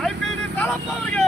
I've been in Salapalaga!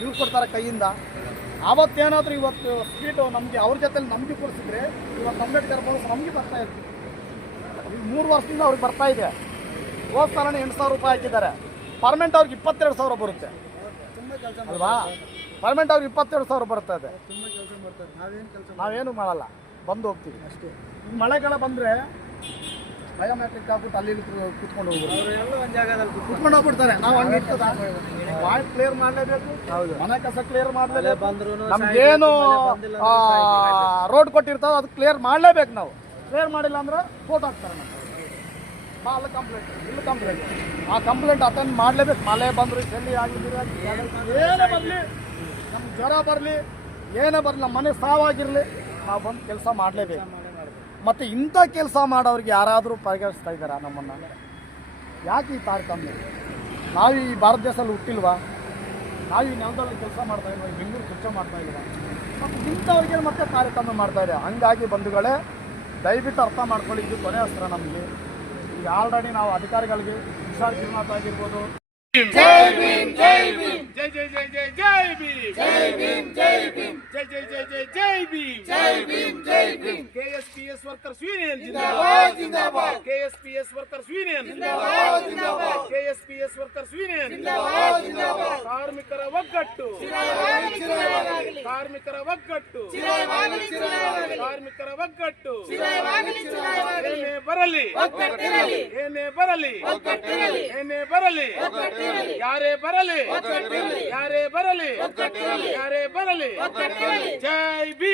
ನೀವು ಕೊಡ್ತಾರೆ ಕೈಯಿಂದ. ಆವತ್ತೇನಾದರೂ ಇವತ್ತು ಸ್ವೀಟು ನಮಗೆ ಅವ್ರ ಜೊತೆಲಿ ನಂಬಿಕೆ ಕೊಡಿಸಿದ್ರೆ ಇವತ್ತು ಅಂಬೇಡ್ಕರ್ ಬಂದು ನಮಗೆ ಬರ್ತಾ ಇತ್ತು ಈಗ ಮೂರು ವರ್ಷದಿಂದ ಅವ್ರಿಗೆ ಬರ್ತಾ ಇದೆ. ಹೋದ ಸಲನೇ ಎಂಟು ಸಾವಿರ ರೂಪಾಯಿ ಹಾಕಿದ್ದಾರೆ. ಪರ್ಮೆಂಟ್ ಅವ್ರಿಗೆ ಇಪ್ಪತ್ತೆರಡು ಸಾವಿರ ಬರುತ್ತೆ. ಅಲ್ವಾ? ಪರ್ಮೆಂಟ್ ಅವ್ರಿಗೆ ಇಪ್ಪತ್ತೆರಡು ಸಾವಿರ ಬರ್ತಾ ಇದೆ. ನಾವೇನು ಮಾಡಲ್ಲ. ಬಂದು ಹೋಗ್ತೀವಿ. ಅಷ್ಟೇ. ಮಳೆಗಳ ಮಳೆಗಾಲ ಬಂದರೆ ಬಯೋಮೆಟ್ರಿಕ್ ಹಾಕ್ಬಿಟ್ಟು ಅಲ್ಲಿ ಕುತ್ಕೊಂಡು ಕೂ- ಕೂತ್ಕೊಂಡು ಹೋಗ್ಬಿಡ್ತಾರೆ. ನಾವು ಹಂಗೆ ಇರ್ತದ? ವಾಯ್ಸ್ ಕ್ಲಿಯರ್ ಮಾಡಲೇಬೇಕು. ಮನೆ ಕಸ ಕ್ಲಿಯರ್ ಮಾಡಲೇಬೇಕು. ನಮ್ಗೇನು ರೋಡ್ ಕೊಟ್ಟಿರ್ತಾವ ಅದು ಕ್ಲಿಯರ್ ಮಾಡಲೇಬೇಕು ನಾವು. ಕ್ಲಿಯರ್ ಮಾಡಿಲ್ಲ ಅಂದ್ರೆ ಫೋಟೋ ಹಾಕ್ತಾರೆ ಬಾ ಅಲ್ಲಿ ಕಂಪ್ಲೇಂಟ್ ಇಲ್ಲಿ ಕಂಪ್ಲೇಂಟ್ ಆ ಕಂಪ್ಲೇಂಟ್ ಅಟೆಂಡ್ ಮಾಡಲೇಬೇಕು. ಮಳೆ ಬಂದ್ರು ಚಳಿ ಆಗಲಿ ಏನೇ ಬರಲಿ. ನಮ್ಗೆ ಜ್ವರ ಬರಲಿ ಏನೇ ಬರಲಿ ನಮ್ಮ ಮನೆ ಸಾವಾಗಿರಲಿ ನಾವು ಬಂದು ಕೆಲಸ ಮಾಡಲೇಬೇಕು. ಮತ್ತು ಇಂಥ ಕೆಲಸ ಮಾಡೋರಿಗೆ ಯಾರಾದರೂ ಪರಿಗಣಿಸ್ತಾ ಇದ್ದಾರಾ ನಮ್ಮನ್ನು? ಯಾಕೆ ಈ ತಾರತಮ್ಯ ನಾವು ಈ ಭಾರತ ದೇಶದಲ್ಲಿ ಹುಟ್ಟಿಲ್ವಾ? ನಾವು ಈ ನೆಲದಲ್ಲಿ ಕೆಲಸ ಮಾಡ್ತಾ ಇಲ್ವಾ? ಬೆಂಗಳೂರು ಕೆಲಸ ಮಾಡ್ತಾ ಇಲ್ವಾ? ಮತ್ತು ಇಂಥವ್ರಿಗೆ ಮತ್ತೆ ತಾರತಮ್ಯ ಮಾಡ್ತಾ ಇದೆ. ಹಂಗಾಗಿ ಬಂಧುಗಳೇ, ದಯವಿಟ್ಟು ಅರ್ಥ ಮಾಡ್ಕೊಳ್ಳಿ, ಇದು ಕೊನೆ ಅಸ್ತ್ರ ನಮಗೆ. ಈಗ ಆಲ್ರೆಡಿ ನಾವು ಅಧಿಕಾರಿಗಳಿಗೆ ಹುಷಾರ್ ಕಿರುನಾಥ ಆಗಿರ್ಬೋದು. जय भीम जय भीम जय जय जय जय जय भीम जय भीम जय भीम जय जय जय जय जय वर्कर्स यूनियन जिंदाबाद जिंदाबाद केएसपीएस वर्कर्स यूनियन जिंदाबाद ಏನೇ ಬರಲಿ ಏನೇ ಬರಲಿ ಏನೇ ಬರಲಿ ಯಾರೇ ಬರಲಿ ಯಾರೇ ಬರಲಿ ಯಾರೇ ಬರಲಿ. ಜೈ ಬಿ